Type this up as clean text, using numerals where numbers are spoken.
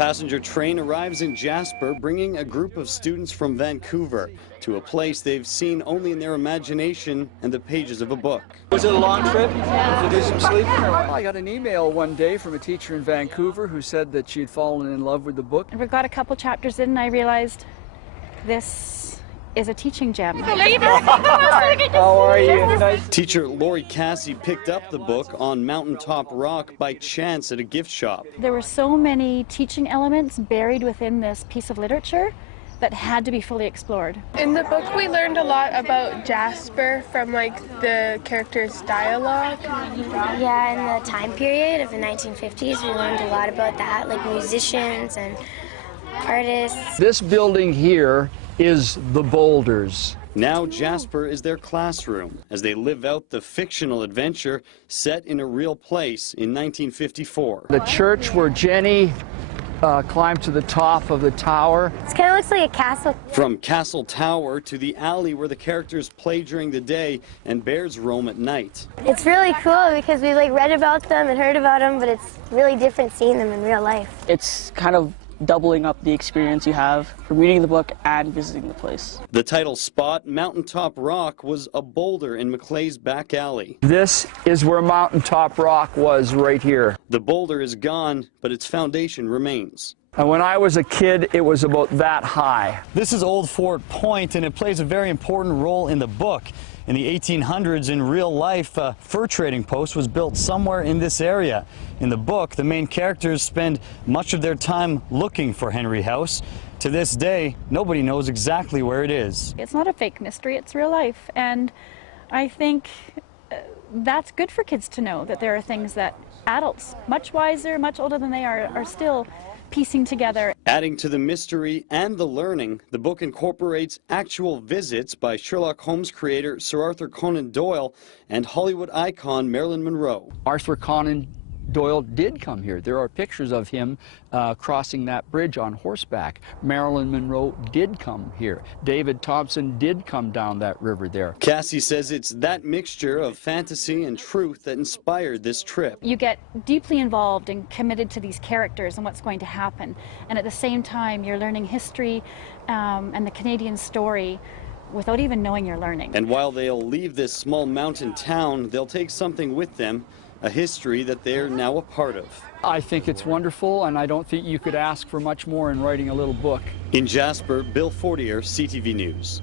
passenger train arrives in Jasper, bringing a group of students from Vancouver to a place they've seen only in their imagination and the pages of a book. Was it a long trip? Yeah. Did you do some sleep? I got an email one day from a teacher in Vancouver who said that she'd fallen in love with the book. We got a couple chapters in and I realized this is a teaching gem. How are you? Nice. Teacher Lori Cassie picked up the book on Mountaintop Rock by chance at a gift shop. There were so many teaching elements buried within this piece of literature that had to be fully explored. In the book we learned a lot about Jasper from the character's dialogue. Yeah, in the time period of the 1950s we learned a lot about that, like musicians and artists. This building here is the Boulders. Now Jasper is their classroom as they live out the fictional adventure set in a real place in 1954. The church where Jenny climbed to the top of the tower. It kind of looks like a castle. From Castle Tower to the alley where the characters play during the day and bears roam at night. It's really cool because we read about them and heard about them, but it's really different seeing them in real life. It's kind of doubling up the experience you have from reading the book and visiting the place. The title spot, Mountaintop Rock, was a boulder in Maclay's back alley. This is where Mountaintop Rock was, right here. The boulder is gone, but its foundation remains. And when I was a kid, it was about that high. This is Old Fort Point, and it plays a very important role in the book. In the 1800s, in real life, a fur trading post was built somewhere in this area. In the book, the main characters spend much of their time looking for Henry House. To this day, nobody knows exactly where it is. It's not a fake mystery, it's real life. And I think that's good for kids to know, that there are things that adults, much wiser, much older than they are still piecing together. Adding to the mystery and the learning, the book incorporates actual visits by Sherlock Holmes creator Sir Arthur Conan Doyle and Hollywood icon Marilyn Monroe. Arthur Conan Doyle did come here. There are pictures of him crossing that bridge on horseback. Marilyn Monroe did come here. David Thompson did come down that river there. Cassie says it's that mixture of fantasy and truth that inspired this trip. You get deeply involved and committed to these characters and what's going to happen. And at the same time, you're learning history and the Canadian story without even knowing you're learning. And while they'll leave this small mountain town, they'll take something with them, a history that they're now a part of. I think it's wonderful, and I don't think you could ask for much more in writing a little book. In Jasper, Bill Fortier, CTV News.